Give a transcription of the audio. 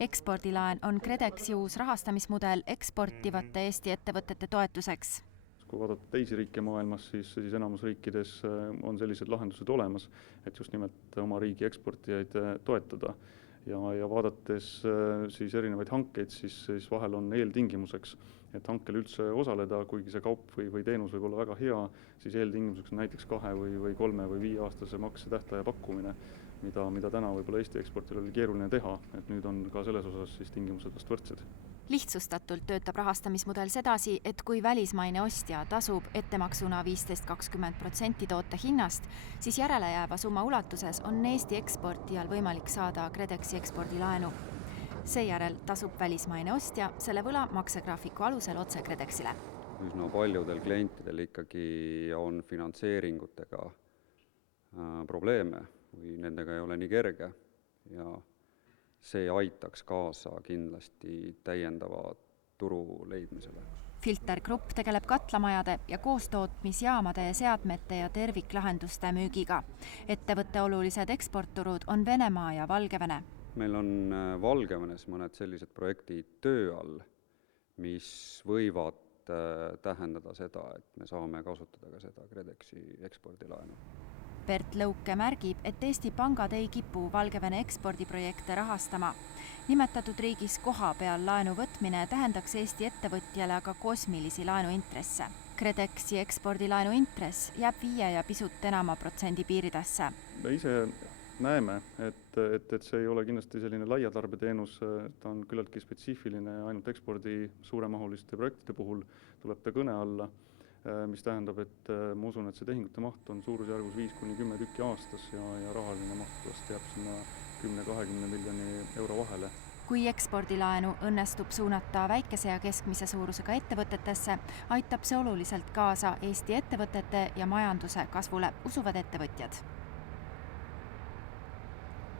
Ekspordilaen on KredExi uus rahastamismudel eksportivate Eesti ettevõtete toetuseks. Kui vaadata teisi riike maailmas, siis enamus riikides on sellised lahendused olemas, et just nimelt oma riigi eksportijaid toetada. Ja vaadates siis erinevaid hankeid, siis vahel on eeltingimuseks, et hankel üldse osaleda, kuigi see kaup või teenus võib olla väga hea, siis eeltingimuseks on näiteks 2 või 3 või 5 aastase maksetähtaja pakkumine, mida täna võib-olla Eesti eksportil oli keeruline teha, et nüüd on ka selles osas siis tingimused vast võrdsed. Lihtsustatult töötab rahastamismudel sedasi, et kui välismaine ostja tasub ettemaksuna 15–20% toote hinnast, siis järelejääva summa ulatuses on Eesti eksportijal võimalik saada KredExi ekspordilaenu. Seejärel tasub välismaine ostja selle võla maksegraafiku alusel otse KredExile. Üsna paljudel klientidel ikkagi on finantseeringutega probleeme või nendega ei ole nii kerge ja see aitaks kaasa kindlasti täiendava turu leidmisele. Filter Grupp tegeleb katlamajade ja koostootmisjaamade, seadmete ja terviklahenduste müügiga. Ettevõtte olulised eksportturud on Venemaa ja Valgevene. Meil on Valgevenes mõned sellised projektid töö all, mis võivad tähendada seda, et me saame kasutada ka seda KredExi ekspordilaenu. Bert Lõuke märgib, et Eesti pangad ei kipu Valgevene ekspordiprojekte rahastama. Nimetatud riigis koha peal laenu võtmine tähendaks Eesti ettevõtjale aga kosmilisi laenuintresse. KredExi ekspordilaenu intress jääb 5 ja pisut enama protsendi piiridesse. Me ise näeme, et see ei ole kindlasti selline laiatarbeteenus, ta on küllaltki spetsiifiline ja ainult ekspordi suuremahuliste projektide puhul tuleb ta kõne alla, mis tähendab, et ma usun, et see tehingute maht on suurusjärgus 5–10 tükki aastas ja rahaline maht vast jääb sinna 10–20 miljoni euro vahele. Kui ekspordilaenu õnnestub suunata väikese ja keskmise suurusega ettevõtetesse, aitab see oluliselt kaasa Eesti ettevõtete ja majanduse kasvule, usuvad ettevõtjad.